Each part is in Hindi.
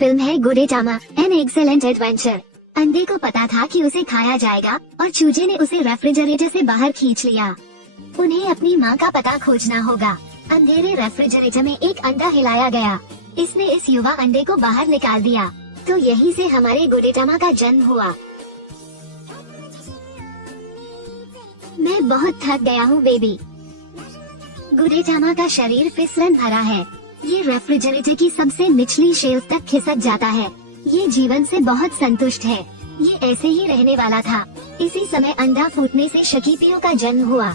फिल्म है गुडेटामा एन एक्सेलेंट एडवेंचर। अंडे को पता था कि उसे खाया जाएगा और चूजे ने उसे रेफ्रिजरेटर से बाहर खींच लिया। उन्हें अपनी माँ का पता खोजना होगा। अंधेरे रेफ्रिजरेटर में एक अंडा हिलाया गया। इसने इस युवा अंडे को बाहर निकाल दिया। तो यहीं से हमारे गुडेटामा का जन्म हुआ। मैं बहुत थक गया हूँ बेबी। गुडेटामा का शरीर फिसलन भरा है। ये रेफ्रिजरेटर की सबसे निचली शेल्फ तक खिसक जाता है। ये जीवन से बहुत संतुष्ट है। ये ऐसे ही रहने वाला था। इसी समय अंडा फूटने से शकीपियो का जन्म हुआ।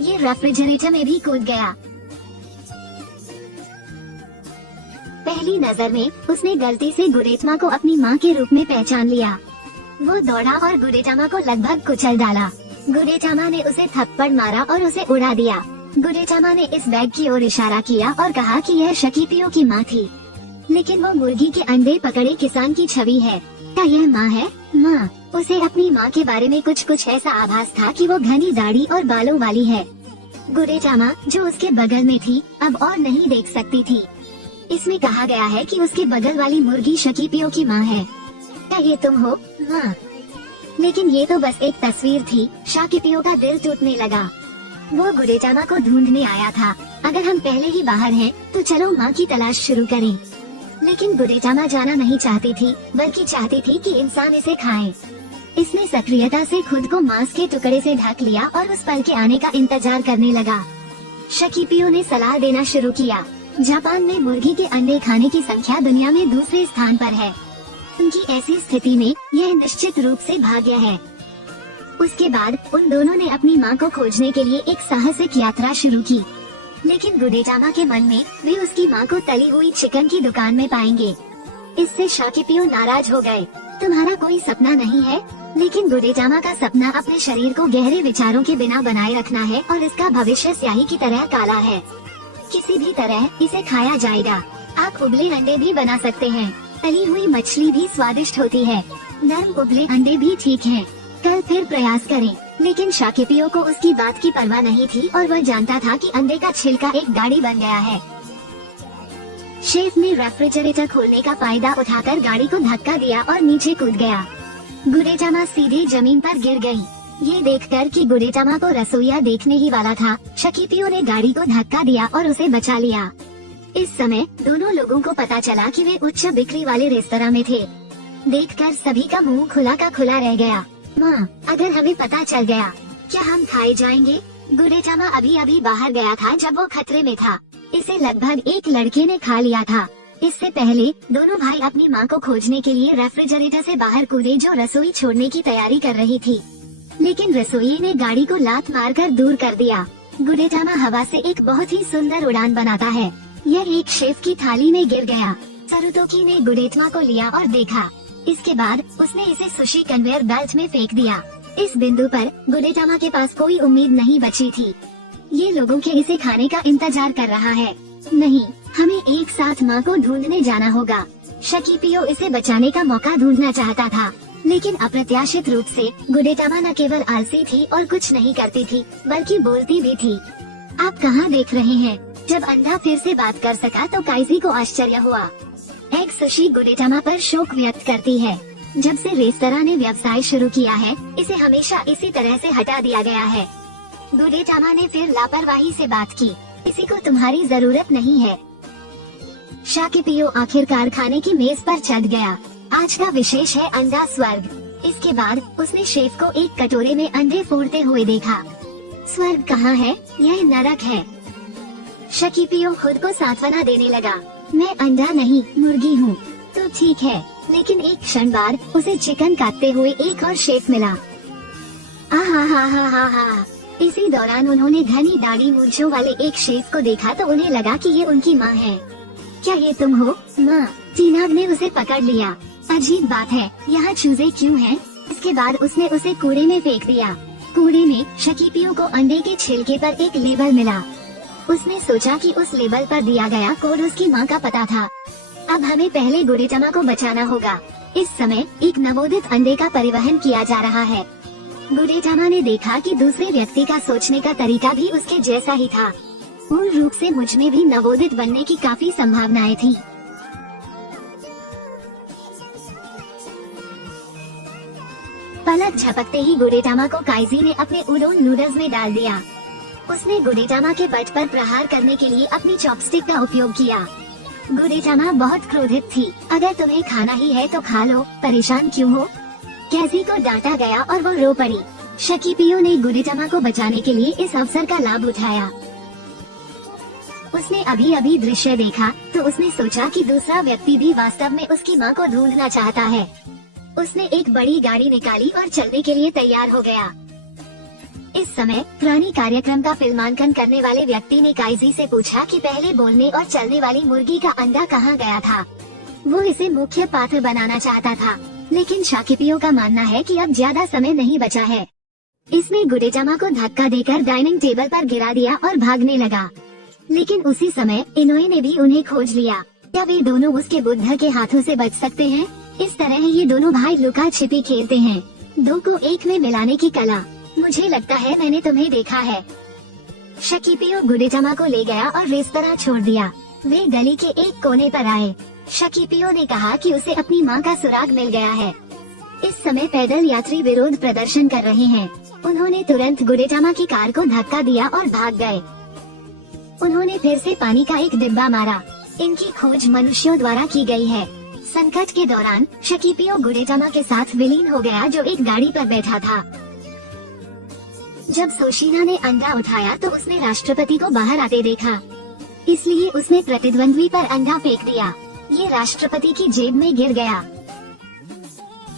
ये रेफ्रिजरेटर में भी कूद गया। पहली नजर में उसने गलती से गुडेटामा को अपनी माँ के रूप में पहचान लिया। वो दौड़ा और गुडेटामा को लगभग कुचल डाला। गुडेटामा ने उसे थप्पड़ मारा और उसे उड़ा दिया। गुडेटामा ने इस बैग की ओर इशारा किया और कहा कि यह शकीपियो की माँ थी। लेकिन वो मुर्गी के अंडे पकड़े किसान की छवि है। क्या यह माँ है? माँ। उसे अपनी माँ के बारे में कुछ ऐसा आभास था कि वो घनी दाढ़ी और बालों वाली है। गुडेटामा जो उसके बगल में थी अब और नहीं देख सकती थी। इसमें कहा गया है कि उसके बगल वाली मुर्गी शकीपियो की माँ है। क्या ये तुम हो माँ? लेकिन ये तो बस एक तस्वीर थी। शकीपियो का दिल टूटने लगा। वो गुडेटामा को ढूंढने आया था। अगर हम पहले ही बाहर हैं, तो चलो माँ की तलाश शुरू करें। लेकिन गुडेटामा जाना नहीं चाहती थी, बल्कि चाहती थी कि इंसान इसे खाए। इसने सक्रियता से खुद को मांस के टुकड़े से ढक लिया और उस पल के आने का इंतजार करने लगा। शकीपियो ने सलाह देना शुरू किया। जापान में मुर्गी के अंडे खाने की संख्या दुनिया में दूसरे स्थान पर है। उनकी ऐसी स्थिति में यह निश्चित रूप से भाग्य है। उसके बाद उन दोनों ने अपनी माँ को खोजने के लिए एक साहसिक यात्रा शुरू की। लेकिन गुडेटामा के मन में वे उसकी माँ को तली हुई चिकन की दुकान में पाएंगे। इससे शकीपियो नाराज हो गए। तुम्हारा कोई सपना नहीं है? लेकिन गुडेटामा का सपना अपने शरीर को गहरे विचारों के बिना बनाए रखना है और इसका भविष्य स्याही की तरह काला है। किसी भी तरह इसे खाया जाएगा। आप उबले अंडे भी बना सकते हैं। तली हुई मछली भी स्वादिष्ट होती है। नरम उबले अंडे भी ठीक हैं। कल फिर प्रयास करें। लेकिन शकीपियो को उसकी बात की परवाह नहीं थी और वह जानता था कि अंडे का छिलका एक गाड़ी बन गया है। शेफ ने रेफ्रिजरेटर खोलने का फायदा उठाकर गाड़ी को धक्का दिया और नीचे कूद गया। गुडेटामा सीधे जमीन पर गिर गई। ये देखकर कि गुडेटामा को रसोइया देखने ही वाला था, शकीपियो ने गाड़ी को धक्का दिया और उसे बचा लिया। इस समय दोनों लोगों को पता चला कि वे उच्च बिक्री वाले रेस्तरां में थे। देखकर सभी का मुंह खुला का खुला रह गया। माँ, अगर हमें पता चल गया, क्या हम खाए जाएंगे? गुडेटामा अभी अभी बाहर गया था जब वो खतरे में था। इसे लगभग एक लड़के ने खा लिया था। इससे पहले दोनों भाई अपनी माँ को खोजने के लिए रेफ्रिजरेटर से बाहर कूदे जो रसोई छोड़ने की तैयारी कर रही थी। लेकिन रसोई ने गाड़ी को लात मारकर दूर कर दिया। गुडेटामा हवा से एक बहुत ही सुंदर उड़ान बनाता है। यह एक शेफ की थाली में गिर गया। सरुतोकी ने गुडेटामा को लिया और देखा। इसके बाद उसने इसे सुशी कन्वेयर बेल्ट में फेंक दिया। इस बिंदु पर गुडेटामा के पास कोई उम्मीद नहीं बची थी। ये लोगों के इसे खाने का इंतजार कर रहा है। नहीं, हमें एक साथ माँ को ढूंढने जाना होगा। शकीपियो इसे बचाने का मौका ढूंढना चाहता था, लेकिन अप्रत्याशित रूप से गुडेटामा न केवल आलसी थी और कुछ नहीं करती थी, बल्कि बोलती भी थी। आप कहाँ देख रहे हैं? जब अंडा फिर से बात कर सका तो काइजी को आश्चर्य हुआ। एग सुशी गुडेटामा पर शोक व्यक्त करती है। जब से रेस्तरां ने व्यवसाय शुरू किया है, इसे हमेशा इसी तरह से हटा दिया गया है। गुडेटामा ने फिर लापरवाही से बात की। किसी को तुम्हारी जरूरत नहीं है। शकीपियो आखिरकार खाने की मेज पर चढ़ गया। आज का विशेष है अंडा स्वर्ग। इसके बाद उसने शेफ को एक कटोरे में अंडे फोड़ते हुए देखा। स्वर्ग कहाँ है? यह नरक है। शकीपियो खुद को सांत्वना देने लगा। मैं अंडा नहीं, मुर्गी हूँ। तो ठीक है। लेकिन एक क्षण बाद उसे चिकन काटते हुए एक और शेफ मिला। हा। इसी दौरान उन्होंने घनी दाढ़ी मूंछों वाले एक शेफ को देखा तो उन्हें लगा कि ये उनकी माँ है। क्या ये तुम हो माँ? टीनाग ने उसे पकड़ लिया। अजीब बात है, यहाँ चूजे क्यों हैं? इसके बाद उसने उसे कूड़े में फेंक दिया। कूड़े में शकीपियो को अंडे के छिलके पर एक लेबल मिला। उसने सोचा कि उस लेबल पर दिया गया कोड उसकी माँ का पता था। अब हमें पहले गुडेटामा को बचाना होगा। इस समय एक नवोदित अंडे का परिवहन किया जा रहा है। गुडेटामा ने देखा कि दूसरे व्यक्ति का सोचने का तरीका भी उसके जैसा ही था। मूल रूप से मुझ में भी नवोदित बनने की काफी संभावनाएं थी। पलक झपकते ही गुडेटामा को काइजी ने अपने उडोन नूडल्स में डाल दिया। उसने गुडेटामा के बट पर प्रहार करने के लिए अपनी चॉपस्टिक का उपयोग किया। गुडेटामा बहुत क्रोधित थी। अगर तुम्हें खाना ही है तो खा लो, परेशान क्यों हो? काइजी को डांटा गया और वो रो पड़ी। शकीपियो ने गुडेटामा को बचाने के लिए इस अवसर का लाभ उठाया। उसने अभी अभी दृश्य देखा तो उसने सोचा कि दूसरा व्यक्ति भी वास्तव में उसकी मां को ढूंढना चाहता है। उसने एक बड़ी गाड़ी निकाली और चलने के लिए तैयार हो गया। इस समय पुरानी कार्यक्रम का फिल्मांकन करने वाले व्यक्ति ने काइजी से पूछा कि पहले बोलने और चलने वाली मुर्गी का अंडा कहाँ गया था। वो इसे मुख्य पात्र बनाना चाहता था, लेकिन शाकिपियो का मानना है कि अब ज्यादा समय नहीं बचा है। इसने गुडेटामा को धक्का देकर डाइनिंग टेबल पर गिरा दिया और भागने लगा। लेकिन उसी समय इनोए ने भी उन्हें खोज लिया। क्या वे दोनों उसके बुद्ध के हाथों से बच सकते हैं? इस तरह ये दोनों भाई लुका छिपी खेलते हैं, दो को एक में मिलाने की कला। मुझे लगता है मैंने तुम्हें देखा है। शकीपियो गुडेटामा को ले गया और रेस्तरां छोड़ दिया। वे गली के एक कोने पर आए। शकीपियो ने कहा कि उसे अपनी मां का सुराग मिल गया है। इस समय पैदल यात्री विरोध प्रदर्शन कर रहे हैं। उन्होंने तुरंत गुडेटामा की कार को धक्का दिया और भाग गए। उन्होंने फिर से पानी का एक डिब्बा मारा। इनकी खोज मनुष्यों द्वारा की गई है। संकट के दौरान शकीपियो गुडेटामा के साथ विलीन हो गया, जो एक गाड़ी पर बैठा था। जब सोशिना ने अंडा उठाया तो उसने राष्ट्रपति को बाहर आते देखा, इसलिए उसने प्रतिद्वंद्वी पर अंडा फेंक दिया। ये राष्ट्रपति की जेब में गिर गया।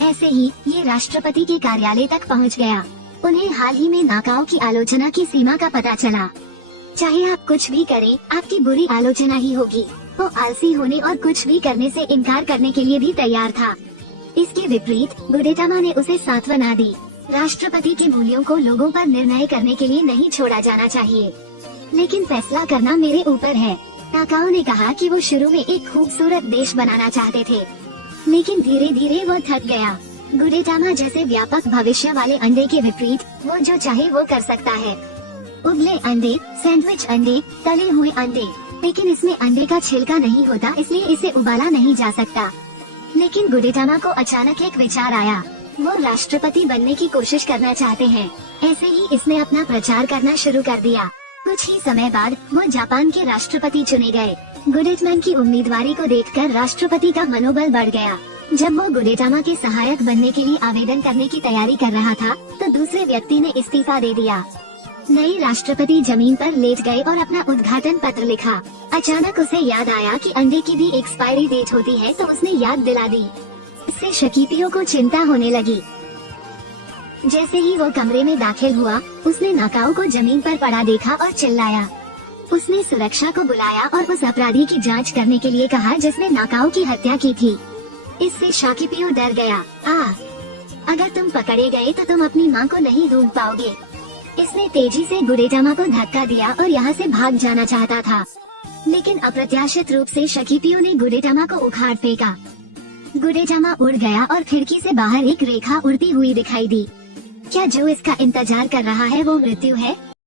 ऐसे ही ये राष्ट्रपति के कार्यालय तक पहुंच गया। उन्हें हाल ही में नाकाओ की आलोचना की सीमा का पता चला। चाहे आप कुछ भी करें, आपकी बुरी आलोचना ही होगी। वो आलसी होने और कुछ भी करने से इनकार करने के लिए भी तैयार था। इसके विपरीत गुडेटामा ने उसे सांत्वना दी। राष्ट्रपति के मूल्यों को लोगों पर निर्णय करने के लिए नहीं छोड़ा जाना चाहिए, लेकिन फैसला करना मेरे ऊपर है। नाकाओ ने कहा कि वो शुरू में एक खूबसूरत देश बनाना चाहते थे, लेकिन धीरे धीरे वो थक गया। गुडेटामा जैसे व्यापक भविष्य वाले अंडे के विपरीत वो जो चाहे वो कर सकता है। उबले अंडे, सैंडविच अंडे, तले हुए अंडे, लेकिन इसमें अंडे का छिलका नहीं होता, इसलिए इसे उबाला नहीं जा सकता। लेकिन गुडेटामा को अचानक एक विचार आया। वो राष्ट्रपति बनने की कोशिश करना चाहते हैं। ऐसे ही इसने अपना प्रचार करना शुरू कर दिया। कुछ ही समय बाद वो जापान के राष्ट्रपति चुने गए। गुडेटमैन की उम्मीदवारी को देखकर राष्ट्रपति का मनोबल बढ़ गया। जब वो गुडेटामा के सहायक बनने के लिए आवेदन करने की तैयारी कर रहा था तो दूसरे व्यक्ति ने इस्तीफा दे दिया। नए राष्ट्रपति जमीन पर लेट गए और अपना उद्घाटन पत्र लिखा। अचानक उसे याद आया कि अंडे की भी एक्सपायरी डेट होती है, तो उसने याद दिला दी। इससे शकीपियो को चिंता होने लगी। जैसे ही वो कमरे में दाखिल हुआ, उसने नाकाओ को जमीन पर पड़ा देखा और चिल्लाया। उसने सुरक्षा को बुलाया और उस अपराधी की जांच करने के लिए कहा जिसने नाकाओ की हत्या की थी। इससे शकीपियो डर गया। अगर तुम पकड़े गए तो तुम अपनी मां को नहीं ढूंढ पाओगे। इसने तेजी से गुडेटामा को धक्का दिया और यहाँ से भाग जाना चाहता था, लेकिन अप्रत्याशित रूप से शकीपियो ने गुडेटामा को उखाड़ फेंका। गुडेटामा उड़ गया और खिड़की से बाहर एक रेखा उड़ती हुई दिखाई दी। क्या जो इसका इंतजार कर रहा है वो मृत्यु है?